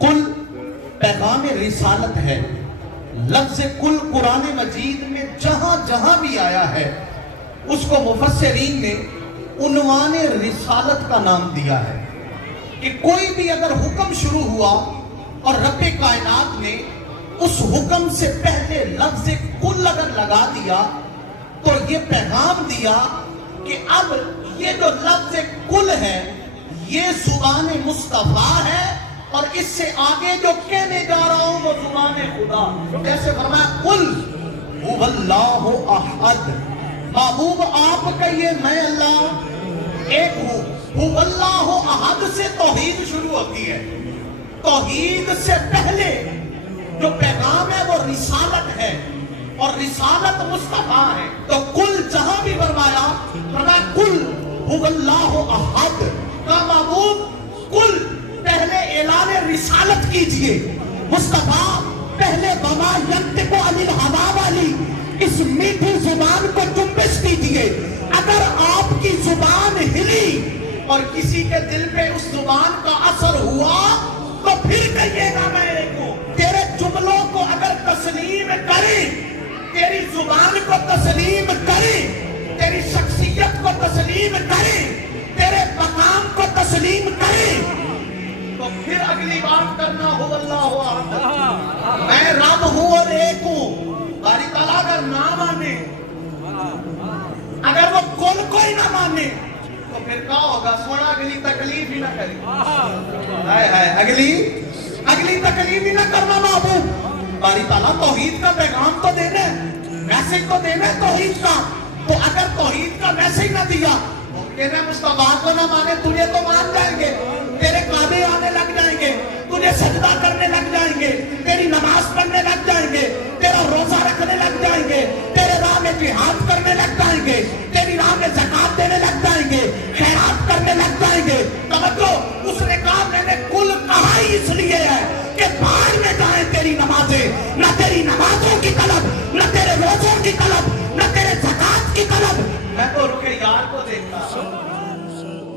کل پیغام رسالت ہے. لفظ کل قرآن مجید میں جہاں جہاں بھی آیا ہے اس کو مفسرین نے عنوان رسالت کا نام دیا ہے کہ کوئی بھی اگر حکم شروع ہوا اور رب کائنات نے اس حکم سے پہلے لفظ کل اگر لگا دیا تو یہ پیغام دیا کہ اب یہ جو لفظ کل ہے یہ زبان مصطفیٰ ہے اور اس سے آگے جو کہنے جا رہا ہوں وہ زبان خدا. جیسے فرمایا قل هو اللہ احد، محبوب آپ کہیے میں اللہ ایک ہوں. هو اللہ احد سے توحید شروع ہوتی ہے. توحید سے پہلے جو پیغام ہے وہ رسالت ہے اور رسالت مصطفیٰ ہے. تو کل جہاں بھی فرمایا قل هو اللہ احد کا محبوب کل پہلے اعلان رسالت کیجئے. مصطفیٰ پہلے وما ینطق عن الہویٰ والی اس میٹھی زبان کو جنبش کیجئے. اگر آپ کی زبان ہلی اور کسی کے دل پہ اس زبان کا اثر ہوا تو پھر کہیے گا میرے کو. تیرے جملوں کو اگر تسلیم کریں، تیری زبان کو تسلیم کریں، تیری شخصیت کو تسلیم کریں، تیرے مقام کو تسلیم کریں تو پھر اگلی بات کرنا ہو اللہ احد، میں رب ہوں اور ایک ہوں. باری تعالیٰ اگر نہ مانے، اگر وہ کل کوئی نہ مانے تو پھر کیا ہوگا؟ سونا اگلی تکلیف ہی نہ کری. اگلی تکلیف ہی نہ کرنا محبوب. باری تعالیٰ توحید کا پیغام تو دینا ہے، میسج تو دینا ہے توحید کا. تو اگر توحید کا میسج نہ دیا کہنا مصطفیٰ کو نہ مانے، تجھے تو مان جائیں گے، تیرے کعبے آنے لگ جائیں گے، تجھے سجدہ کرنے لگ جائیں گے، تیری نماز پڑھنے لگ جائیں گے، تیرا روزہ رکھنے لگ جائیں گے، تیرے راہ میں جہاد کرنے لگ جائیں گے.